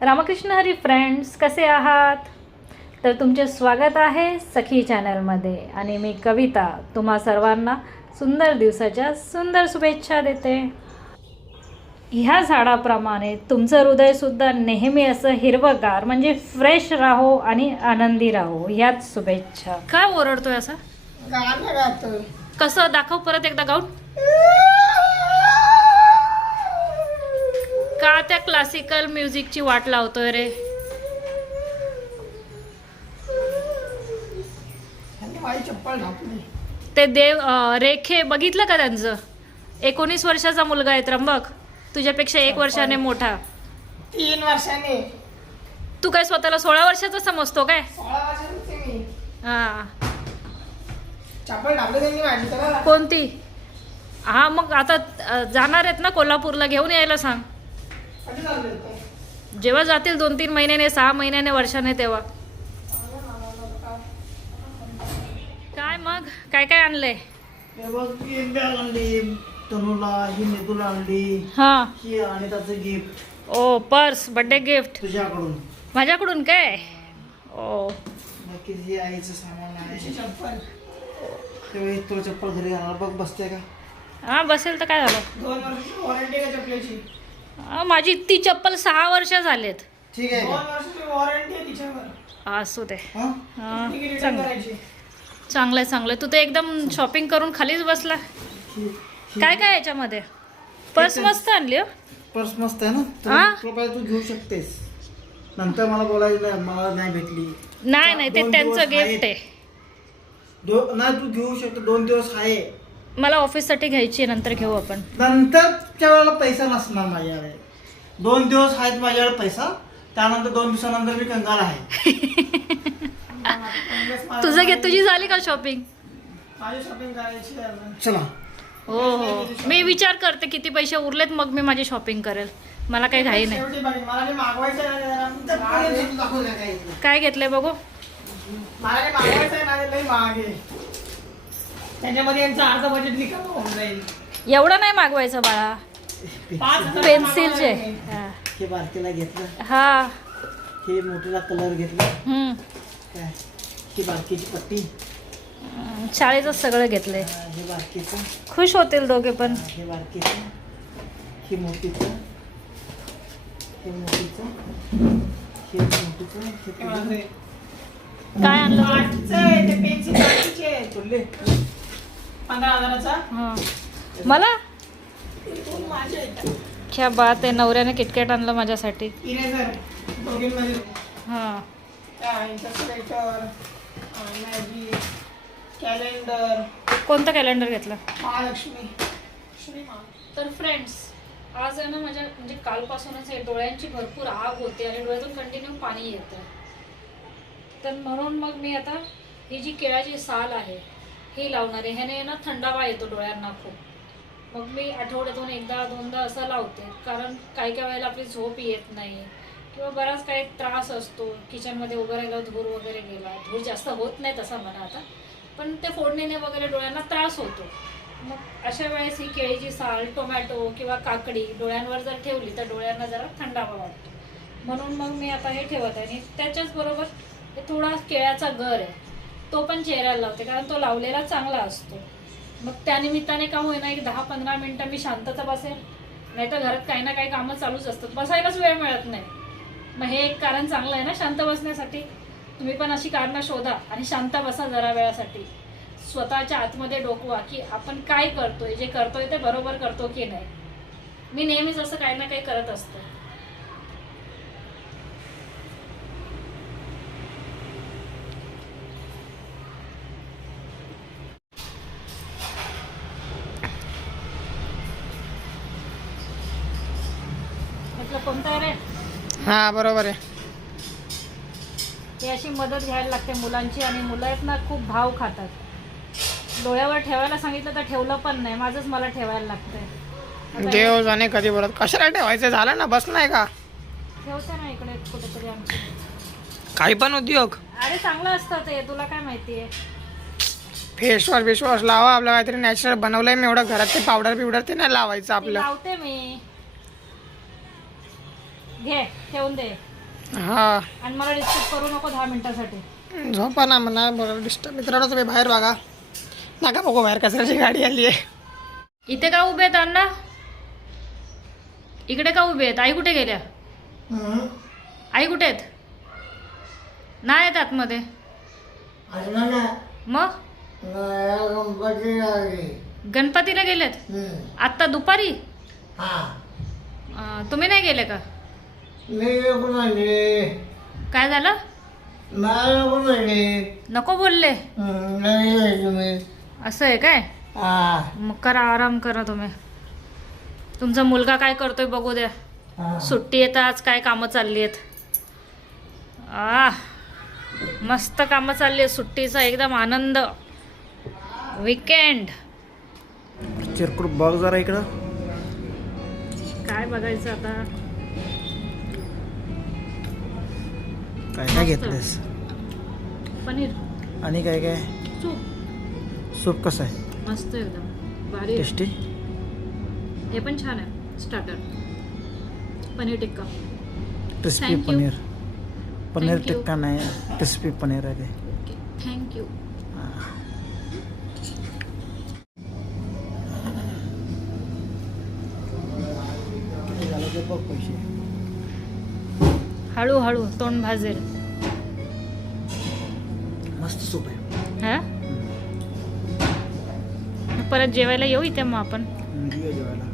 Ramakrishna Hari friends, कसे आहात? तर तुमचे स्वागत आहे सखी चॅनलमध्ये आणि मी कविता तुम्हा सर्वांना सुंदर दिवसाच्या सुंदर शुभेच्छा देते. ह्या झाडाप्रमाणे तुमचं हृदयसुद्धा नेहमी असं हिरवंगार म्हणजे फ्रेश राहो आणि आनंदी राहो, ह्याच शुभेच्छा. काय ओरडतोय असं? गाणं गातोय. कसं दाखव परत एकदा गाऊन. का त्या क्लासिकल म्युझिकची वाट लावतोय रे? आणि माझी चप्पल ढापली. ते रेखे बघितलं का त्यांचं? 19 वर्षाचा मुलगा आहे त्र्यंबक, तुझ्यापेक्षा 1 वर्षाने मोठा. 3 वर्षाने. तू काय स्वतःला 16 वर्षाचा समजतो काय? 16 वर्षांची मी. हा. चप्पल ढापली त्यांनी माझी तर. कोणती? हा, मग आता जाणार आहेत ना कोल्हापूरला, घेऊन यायला सांग. कधी चालले होते? जेव्हा जातील 2-3 महिन्याने, 6 महिन्याने, वर्षाने, तेव्हा. काय मग काय काय आणलंय? हे बघ, ही बॅग आणली तनुला, ही नेतूला आणली, हा. ही आणि त्याचं गिफ्ट ओ, पर्स, बर्थडे गिफ्ट तुझ्याकडून. माझ्याकडून काय? ओ, बाकी ही आईचं सामान आहे. चप्पल तो चप्पल घरी आणणार बघ, बसते का? हा, बसेल तर काय झालं? 2 वर्षाची वॉरंटी आहे चप्पलेची. माझी ती चप्पल 6 वर्ष झालेत. ठीक आहे. 2 वर्षाची वॉरंटी आहे तिच्यावर. असू दे. हा? हा, ती return चांगलं करायची. चांगलंय चांगलंय. तू तर एकदम शॉपिंग करून खालीच बसला. काय काय याच्यामध्ये? पर्स मस्त आणली हो. पर्स मस्त आहे ना? हा? तुला पाहिजे तू घेऊ शकतेस. नंतर मला बोलायचं नाही, मला नाही भेटली. नाही ते 2 त्यांचं दिवस गिफ्ट आहे. नाही, तू घेऊ शकतो. 2 दिवस आहे. मला ऑफिससाठी घ्यायची आहे, नंतर घेऊ आपण. नंतरच्या वेळेला पैसा नसणार माझ्याकडे. 2 दिवस आहेत माझ्याकडे पैसा. त्यानंतर 2 दिवसानंतर मी कंगाल आहे. तुझं घे. तुझी झाली का शॉपिंग? माझी शॉपिंग करायची आहे. चला. हो हो, मी विचार करते किती पैसे उरलेत, मग मी माझी शॉपिंग करेल. मला काही घाई नाही. शेवटी बघ, मला ते मागवायचं आहे ना. काय घेतलंय बघू? मला ते मागवायचं आहे ना, ते लई महाग आहे. त्याच्यामध्ये यांचं अर्ध बजेट निघून होऊन जाईल. एवढं नाही मागवायचं बाळा. 5,000 पेन्सिलचे. हे बारकीला घेतलं, हा. हे मोठीला कलर घेतला. काय ही बारकीची पट्टी, शाळेचं सगळं घेतलंय. हे बारकीचं, खुश होतील दोघे पण. हे बारकीचं, हे मोठीचं, हे मोठीचं, हे मोठीचं, हे तुझं. काय आणलं? ते पेन्सिल बारकीचे आहे. तुले 15,000चा. हा. मला दोन माझे आहेत. क्या बात आहे, नवऱ्याने किटकॅट आणलं माझ्यासाठी. इरेझर दोघींमध्ये. हा. Sweater, Maggi, calendar. कोणतं कॅलेंडर घेतलं? महालक्ष्मी. श्री तर फ्रेंड्स, आज आहे ना माझ्या म्हणजे कालपासूनच आहे, डोळ्यांची भरपूर आग होते आणि डोळ्यातून कंटिन्यू पाणी येतं. तर म्हणून मग मी आता ही जी केळाची साल आहे ही लावणार आहे. ह्याने ना थंडावा येतो डोळ्यांना खूप. मग मी आठवड्यातून 1-2दा असं लावते, कारण काही काही वेळेला आपली झोप येत नाही किंवा बराच काही त्रास असतो. किचनमध्ये उभं राहिलं, धूर वगैरे गेला, धूर जास्त होत नाही तसा म्हणा आता, पण ते फोडणीने वगैरे डोळ्यांना त्रास होतो. मग अशा वेळेस ही केळीची साल, टोमॅटो किंवा काकडी डोळ्यांवर जर ठेवली तर डोळ्यांना जरा थंडावा वाटतो. म्हणून मग मी आता हे ठेवत आहे. आणि त्याच्याच बरोबर हे थोडा केळ्याचा गर आहे, तो पण चेहऱ्याला लावते, कारण तो लावलेला चांगला असतो. मग त्यानिमित्ताने का होईना एक 10-15 मिनटं मी शांतता बसेल. नाही तर घरात काही ना काही कामं चालूच असतात, बसायलाच वेळ मिळत नाही. मग हे एक कारण चांगलं आहे ना शांत बसण्यासाठी. तुम्ही पण अशी कारणं शोधा आणि शांत बसा जरा वेळासाठी. स्वतःच्या आतमध्ये डोकवा की आपण काय करतोय, जे करतोय ते बरोबर करतो की नाही. मी नेहमीच असं काही ना काही करत असते. म्हटलं कोणतं आहे रे? हा, बरोबर आहे. ही अशी मदत घ्यायला लागते मुलांची. आणि मुलं आहेत ना खूप भाव खातात. डोळ्यावर ठेवायला सांगितलं तर ठेवलं पण नाही, माझंच मला ठेवायला लागतंय. देव जाणे कधी बोलत. कशाला ठेवायचं, झालं ना, बस नाही का? ठेवते ना इकडे कुठेतरी आमची. काही पण उद्योग. अरे चांगलं असतं ते, तुला काय माहितीये. फेसवॉश लावा. आपलं काहीतरी नॅचरल बनवलंय मी, एवढं घरात ते पावडर ते नाही लावायचं ती आपलं. लावते मी. घे, ठेवून दे. हा आणि मला डिस्टर्ब करू नको 10 मिनिटासाठी. झोपा ना म्हणा बरं डिस्टर्ब. मित्रांनो तुम्ही बाहेर बघा नका बघू बाहेर कचऱ्याची गाडी आली आहे. इथे का उभे आहेत अण्णा? इकडे का उभे आहेत? आई कुठे गेल्या? आई कुठे आहेत? नाही आहेत आतमध्ये. मग गणपतीला गेलेत आत्ता दुपारी? तुम्ही नाही गेले का? काय झालं? नको बोलले. असं आहे काय? मग करा आराम करा तुम्ही. तुमचा मुलगा काय करतोय बघू द्या. सुट्टी येतं आज, काय कामं चालली आहेत. मस्त कामं चालली आहेत. सुट्टीचा एकदम आनंद. वीकेंड. चिरकुट बघ जरा इकडं. काय बघायचं आता? काय काय घेतलंस? पनीर आणि काय काय? सूप सूप कसं आहे? मस्त एकदम भारी आहे. टेस्टी. हे पण छान आहे. Starter paneer tikka. Crispy Thank you. Paneer. Paneer Thank you. टिक्का नाही, क्रिस्पी पनीर आहे ते. थँक्यू. झालं ते बघ पैसे. हळूहळू तोंड भाजेल. मस्त सूप आहे. हा परत जेवायला येऊ इथे मग आपण. घेऊया जेवायला.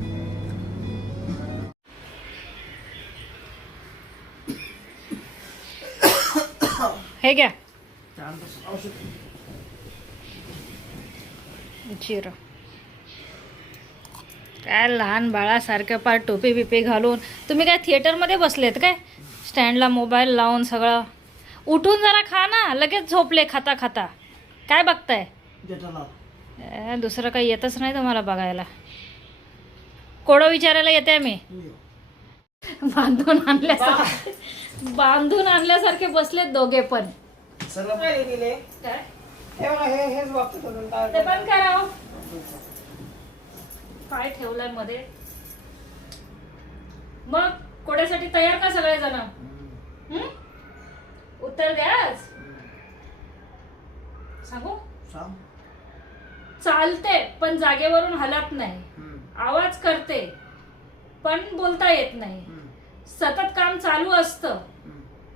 हे घ्या त्यानंतर औषध. जिरं. काय लहान बाळासारखं पार टोपी बिपी घालून तुम्ही काय थिएटरमध्ये बसलेत काय? स्टँडला मोबाईल लावून सगळं. उठून जरा खा ना. लगेच झोपले खाता खाता. काय बघताय? जेठालाल. दुसरं काही येतच नाही तुम्हाला बघायला. कोडं विचारायला येते मी. बांधून आणल्यासारखे बसलेत दोघे पण. काय दिले काय? हे बघा हेच बघतो तुम्ही काय ते पण करा हो. काय ठेवलंय मध्ये? मग कोड्यासाठी तयार का सगळेजण? उत्तर द्या आज. सांगू? सांग. चालते पण जागेवरून हलत नाही. आवाज करते पण बोलता येत नाही. सतत काम चालू असतं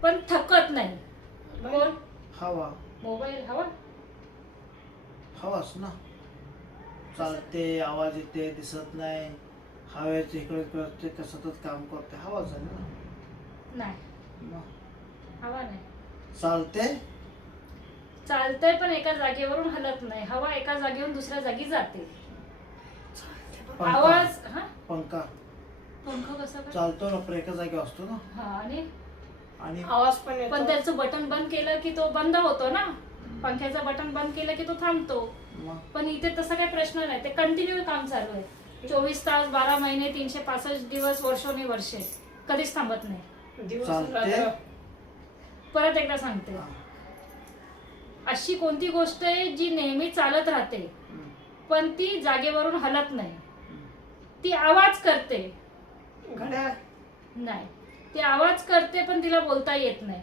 पण थकत नाही. बोल. हवा. मोबाईल हवा. हवाच ना. चालते, आवाज येते, दिसत नाही, हवेचे इकडे करते, का सतत काम करते, हवाच झाली ना. नाही मग हवा नाही. चालते. चालतंय पण एका जागेवरून हलत नाही. हवा एका जागेवरून दुसऱ्या जागी जाते. पंखा. आवाज हा पंखा पंखा कसा काय? चालतो ना, पण एका जागी असतो ना. हा आणि आणि आवाज पण येतो. पण त्याचं बटन बंद केलं की तो बंद होतो ना. पंख्याचं बटन बंद केलं की तो थांबतो. मग पण इथे तसा काही प्रश्न नाही. ते कंटिन्यू काम चालू आहे. 24 तास 12 महिने 365 दिवस वर्षोनिवर्षे कधीच थांबत नाही. दिवस चालते. रात्र. परत एकदा सांगते. अशी कोणती गोष्ट आहे जी नेहमी चालत राहते पण ती जागेवरून हलत नाही? ती आवाज करते. घड्याळ. नाही. ती आवाज करते पण तिला बोलता येत नाही.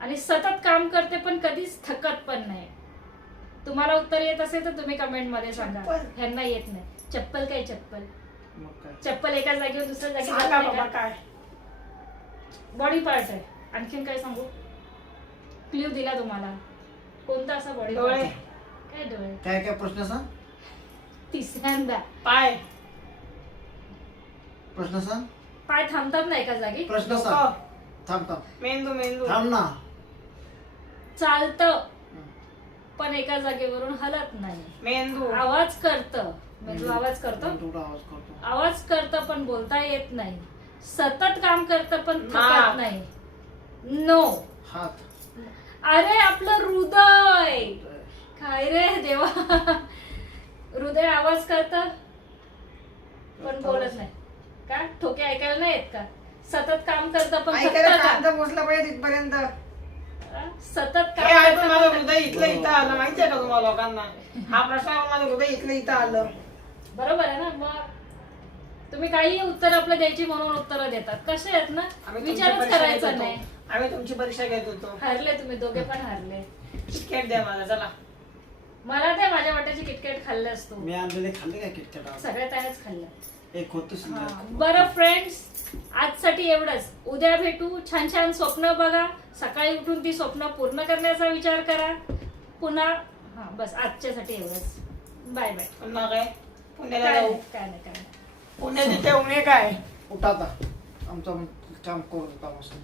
आणि सतत काम करते पण कधीच थकत पण नाही. तुम्हाला उत्तर येत असेल तर तुम्ही कमेंट मध्ये सांगा. चप्पल. ह्यांना येत नाही. चप्पल काय चप्पल? मग काय? चप्पल एका जागेवर दुसऱ्या जागी सांगा जात बाबा नाही काय. बॉडी पार्ट आहे. आणखीन काय सांगू? क्ल्यू दिला तुम्हाला. कोणता असा बॉडी पार्ट डोळे. आहे? काय डोळे? काय काय प्रश्न सांग. तिसऱ्यांदा. पाय. प्रश्न सांग. पाय थांबतात ना एका जागी. प्रश्न डोकं. सांग. थांब थांब मेंदू मेंदू. थांब ना. चालतं पण एका जागेवरून हलत नाही. मेंदू. आवाज करतं. मेंदू आवाज करतो. थोडा आवाज करतो. आवाज करतं पण बोलता येत नाही. सतत काम करतं पण थकत नाक. नाही. नो. हात. अरे आपलं हृदय. काय रे देवा. हृदय आवाज करतं पण बोलत नाही का? ठोके ऐकायला नाही येत का? सतत काम करतं पण ऐकायला थकतं कांदा का? पोचला पाहिजे तिथपर्यंत. सतत हे काम ऐकून करतं माझं पण हृदय इथलं इथं आलं. माहितीये का तुम्हाला लोकांना? हा प्रश्न ऐकून माझं हृदय इथलं इथं आलं. बरोबर आहे ना? मग तुम्ही काही उत्तर आपलं द्यायची म्हणून उत्तरं देतात. कसे आहेत ना? आम्ही तुमचे विचारच परीक्षा करायचा घेत नाही. होतो. आम्ही तुमची परीक्षा घेत होतो. हरले तुम्ही दोघे पण हरले. किटकॅट द्या मला चला. मला ते माझ्या वाट्याची किटकॅट खाल्लं असतो. मी आणलेले खाल्ले काय किटकॅट सगळ्या त्यानेच खाल्लं. एक होतं शिल्लक. बरं फ्रेंड्स, आजसाठी एवढंच. उद्या भेटू. छान छान स्वप्न बघा. सकाळी उठून ती स्वप्न पूर्ण करण्याचा विचार करा. पुन्हा बस आजच्यासाठी एवढंच. Bye bye. पुन्हा काय पुण्याला काय जाऊ. नाही, काय नाही, काय नाही. पुण्यात येते उणे काय. उठा आता आमचं काम करू काम असतं.